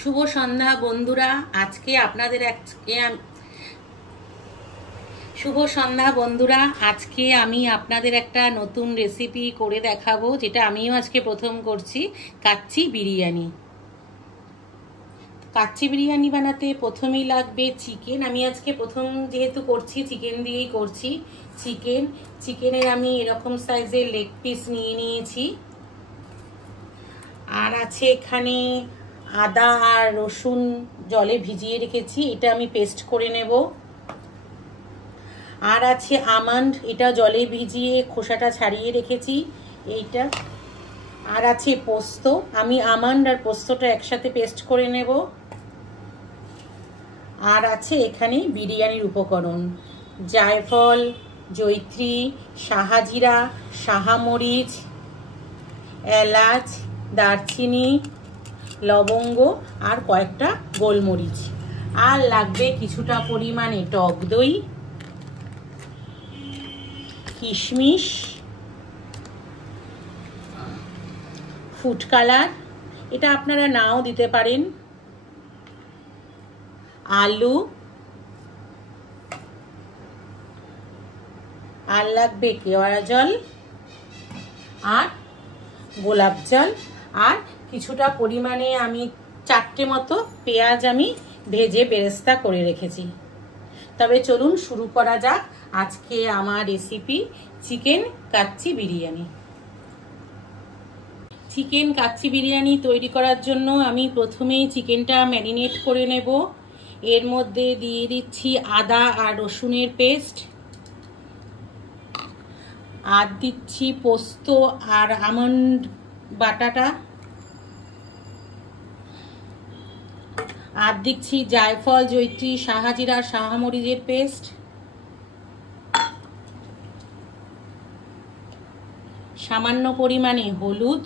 শুভ সন্ধ্যা বন্ধুরা। আজকে আমি আপনাদের একটা নতুন রেসিপি করে দেখাবো, যেটা আমিও আজকে প্রথম করছি। কাচ্চি বিরিয়ানি। কাচ্চি বিরিয়ানি বানাতে প্রথমেই লাগবে চিকেন। আমি আজকে প্রথম যেহেতু করছি, চিকেন দিয়েই করছি। চিকেনের আমি এরকম সাইজের লেগ পিস নিয়ে নিয়েছি। আর আছে এখানে আদা আর রসুন জলে ভিজিয়ে রেখেছি, এটা আমি পেস্ট করে নেব। আর আছে আমন্ড, এটা জলে ভিজিয়ে খোসাটা ছাড়িয়ে রেখেছি এইটা। আর আছে পোস্ত, আমি আমন্ড আর পোস্তটা একসাথে পেস্ট করে নেব। আর আছে এখানে বিরিয়ানির উপকরণ: জায়ফল, জয়িত্রী, শাহাজিরা, শাহামরিচ, এলাচ, দারচিনি, লবঙ্গ আর কয়েকটা গোলমরিচ। আর লাগবে কিছুটা পরিমাণে টক দই, কিশমিশ, ফুড কালার, এটা আপনারা নাও দিতে পারেন, আলু, আর লাগবে কেওড়া জল আর গোলাপ জল। আর কিছুটা পরিমাণে আমি 4টে মতো পেঁয়াজ আমি ভেজে বেরেস্তা করে রেখেছি। তবে চলুন শুরু করা যাক আজকে আমার recipe chicken kacchi biryani. Chicken kacchi biryani তৈরি করার জন্য আমি প্রথমেই চিকেনটা ম্যারিনেট করে নেব। এর মধ্যে দিয়ে দিচ্ছি আদা আর রসুনের পেস্ট, আর দিচ্ছি পোস্ত আর আমন্ড বাটাটা, আর দিচ্ছি জায়ফল, জয়িত্রী, শাহাজিরা, শাহামরিচের পেস্ট, সামান্য পরিমাণে হলুদ,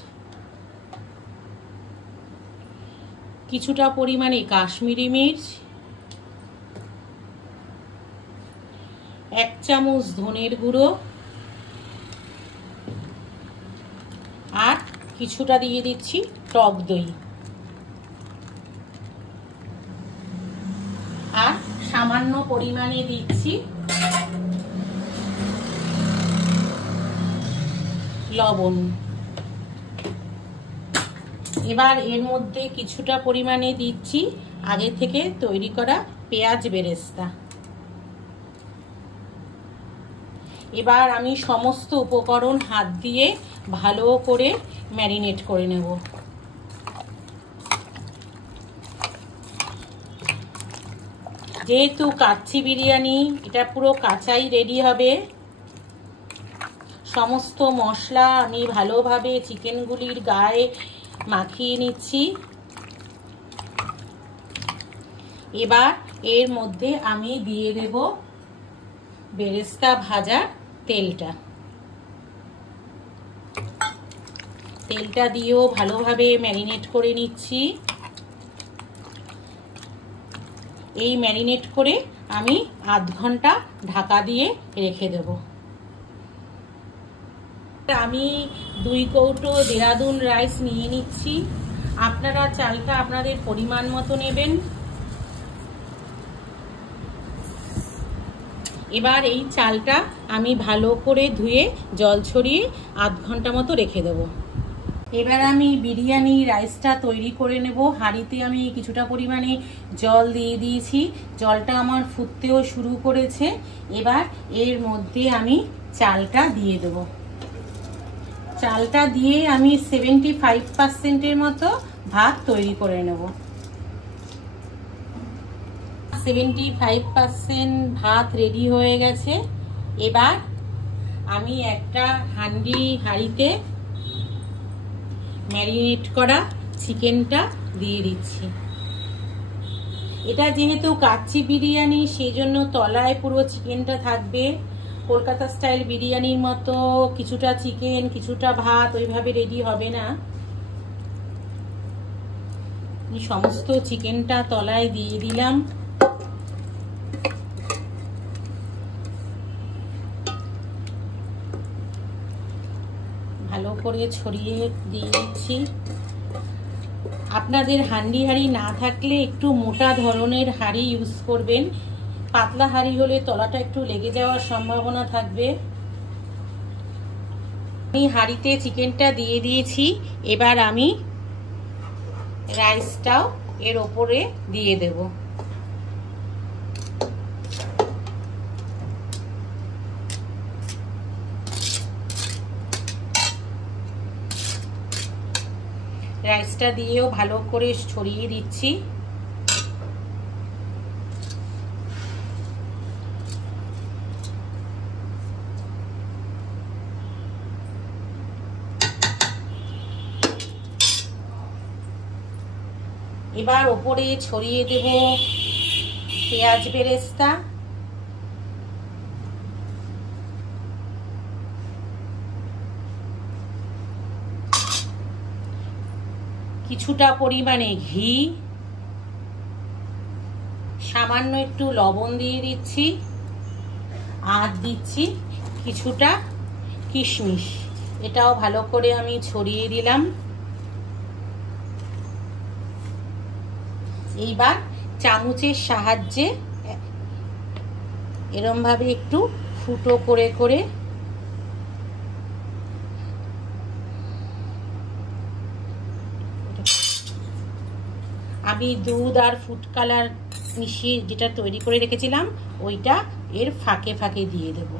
কিছুটা পরিমাণে কাশ্মীরি মির্চ, 1 চামচ ধনের গুঁড়ো, আর কিছুটা দিয়ে দিচ্ছি টক দই, আর সামান্য পরিমাণে দিচ্ছি লবণ। এবার এর মধ্যে কিছুটা পরিমাণে দিচ্ছি আগে থেকে তৈরি করা পেঁয়াজ বেরেস্তা। এবার আমি সমস্ত উপকরণ হাত দিয়ে ভালো করে ম্যারিনেট করে নেব। যেহেতু কাচ্চি বিরিয়ানি, এটা পুরো কাঁচাই রেডি হবে। সমস্ত মশলা আমি ভালোভাবে চিকেনগুলির গায়ে মাখিয়ে নিচ্ছি। এবার এর মধ্যে আমি দিয়ে দেব বেরেস্তা ভাজা তেলটা দিয়েও ভালোভাবে ম্যারিনেট করে নিচ্ছি। এই ম্যারিনেট করে আমি আধ ঘন্টা ঢাকা দিয়ে রেখে দেব। আমি 2 কৌটো দেরাদুন রাইস নিয়ে নিচ্ছি। আপনারা চালটা আপনাদের পরিমাণ মতো নেবেন। এবার এই চালটা আমি ভালো করে ধুয়ে জল ছড়িয়ে আধ ঘন্টা মতো রেখে দেব। এবার আমি বিরিয়ানি রাইসটা তৈরি করে নেব। হাঁড়িতে আমি কিছুটা পরিমাণে জল দিয়ে দিয়েছি, জলটা আমার ফুটতেও শুরু করেছে। এবার এর মধ্যে আমি চালটা দিয়ে দেব। চালটা দিয়ে আমি 75% মতো ভাত তৈরি করে নেব। 75% ভাত রেডি হয়ে গেছে। এবার আমি একটা হাঁড়িতে ম্যারিনেট করা চিকেনটা দিয়ে দিচ্ছি। এটা যেহেতু কাচ্চি বিরিয়ানি, সেজন্য তলায় পুরো চিকেনটা থাকবে। কলকাতা স্টাইল বিরিয়ানির মতো কিছুটা চিকেন কিছুটা ভাত ওইভাবে রেডি হবে না। সমস্ত চিকেনটা তলায় দিয়ে দিলাম। ভালো করে ছড়িয়ে দিয়ে দিচ্ছি। আপনাদের হাঁড়ি না থাকলে একটু মোটা ধরনের হাঁড়ি ইউজ করবেন। পাতলা হাঁড়ি হলে তলাটা একটু লেগে যাওয়ার সম্ভাবনা থাকবে। আমি হাঁড়িতে চিকেনটা দিয়ে দিয়েছি, এবার আমি রাইসটাও এর ওপরে দিয়ে দেব। রাইসটা দিয়েও ভালো করে ছড়িয়ে দিচ্ছি। এবার ওপরে ছড়িয়ে দেব পেঁয়াজ বেরেস্তা। কিছুটা পরিমাণে ঘি, সামান্য একটু লবণ দিয়ে দিচ্ছি, আর দিচ্ছি কিছুটা কিশমিশ। এটাও ভালো করে আমি ছড়িয়ে দিলাম। এইবার চামচের সাহায্যে এরম ভাবে একটু ফুটো করে করে আমি দুধ আর ফুড কালার মিশিয়ে যেটা তৈরি করে রেখেছিলাম ওইটা এর ফাঁকে ফাঁকে দিয়ে দেব।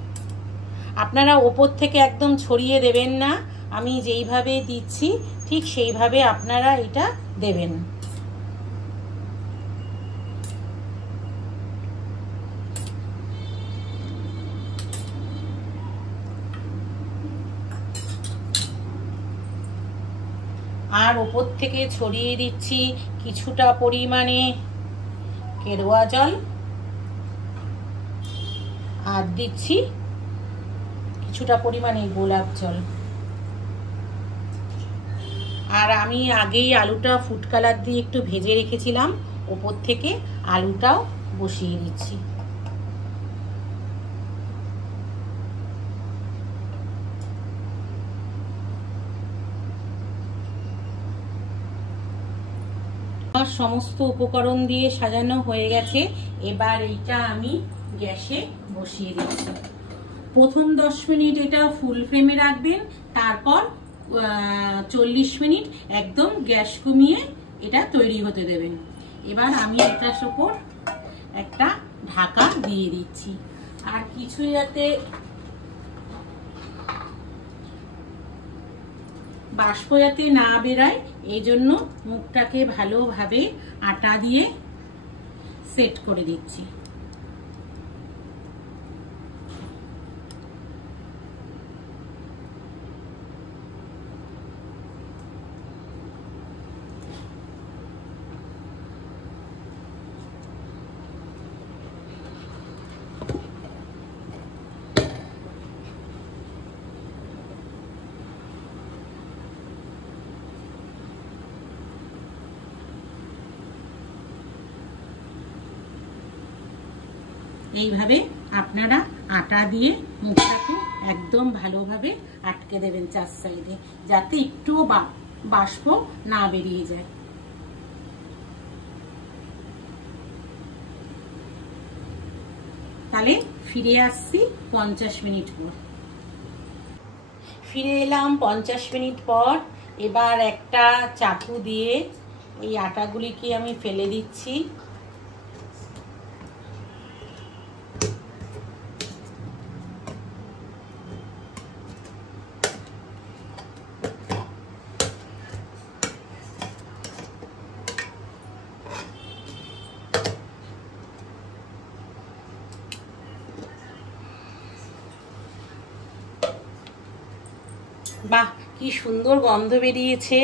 আপনারা ওপর থেকে একদম ছড়িয়ে দেবেন না, আমি যেইভাবে দিচ্ছি ঠিক সেইভাবে আপনারা এটা দেবেন। আর ওপর থেকে ছড়িয়ে দিচ্ছি কিছুটা পরিমাণে কেরোয়া জল, আর দিচ্ছি কিছুটা পরিমাণে গোলাপ জল। আর আমি আগেই আলুটা ফুড কালার দিয়ে একটু ভেজে রেখেছিলাম, ওপর থেকে আলুটাও বসিয়ে দিচ্ছি। সমস্ত উপকরণ দিয়ে সাজানো হয়ে গেছে। এবার এইটা আমি গ্যাসে বসিয়ে দিচ্ছি। প্রথম 10 মিনিট এটা ফুল ফ্লেমে রাখবেন, তারপর 40 মিনিট একদম গ্যাস কমিয়ে এটা তৈরি হতে দেবেন। এবার আমি এটার উপর একটা ঢাকা দিয়ে দিচ্ছি, আর কিছু যাতে বাষ্প যাতে না বেরায় এই জন্য মুখটাকে ভালোভাবে আটা দিয়ে সেট করে দিচ্ছি। এইভাবে আপনারা আটা দিয়ে মুখটাকে একদম ভালোভাবে আটকে দেবেন চার সাইডে, যাতে একটু বাষ্প না বেরিয়ে যায়। তাহলে ফিরে আসছি 50 মিনিট পর। ফিরে এলাম 50 মিনিট পর। এবার একটা চাকু দিয়ে এই আটাগুলিকে আমি ফেলে দিচ্ছি। বাহ, কি সুন্দর গন্ধ বেরিয়েছে,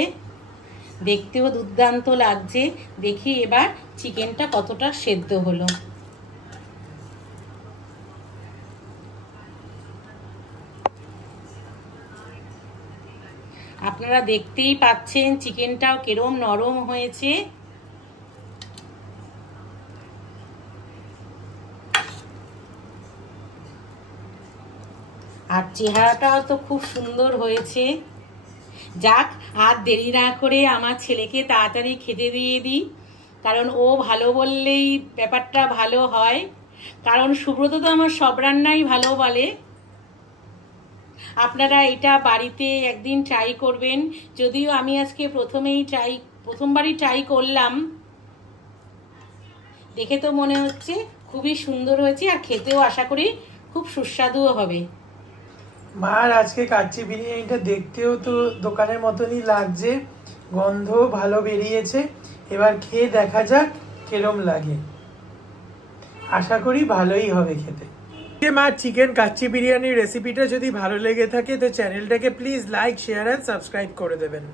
দেখতেও দুর্দান্ত লাগছে। দেখি এবার চিকেনটা কতটা সেদ্ধ হলো। আপনারা দেখতেই পাচ্ছেন চিকেনটাও কিরম নরম হয়েছে। আর চেহারাটাও তো খুব সুন্দর হয়েছে। যাক, আর দেরি না করে আমার ছেলেকে তাড়াতাড়ি খেতে দিয়ে দিই, কারণ ও ভালো বললেই ব্যাপারটা ভালো হয়। কারণ সুব্রত তো আমার সব রান্নাই ভালো বলে। আপনারা এটা বাড়িতে একদিন ট্রাই করবেন। যদিও আমি আজকে প্রথমবারই ট্রাই করলাম, দেখে তো মনে হচ্ছে খুবই সুন্দর হয়েছে, আর খেতেও আশা করি খুব সুস্বাদুও হবে। মার আজকে কাচ্চি বিরিয়ানিটা দেখতেও তো দোকানের মতনই লাগছে, গন্ধ ভালো বেরিয়েছে। এবার খেয়ে দেখা যাক কিরম লাগে, আশা করি ভালোই হবে খেতে। মার চিকেন কাচ্চি বিরিয়ানির রেসিপিটা যদি ভালো লেগে থাকে তো চ্যানেলটাকে please like, share and subscribe করে দেবেন।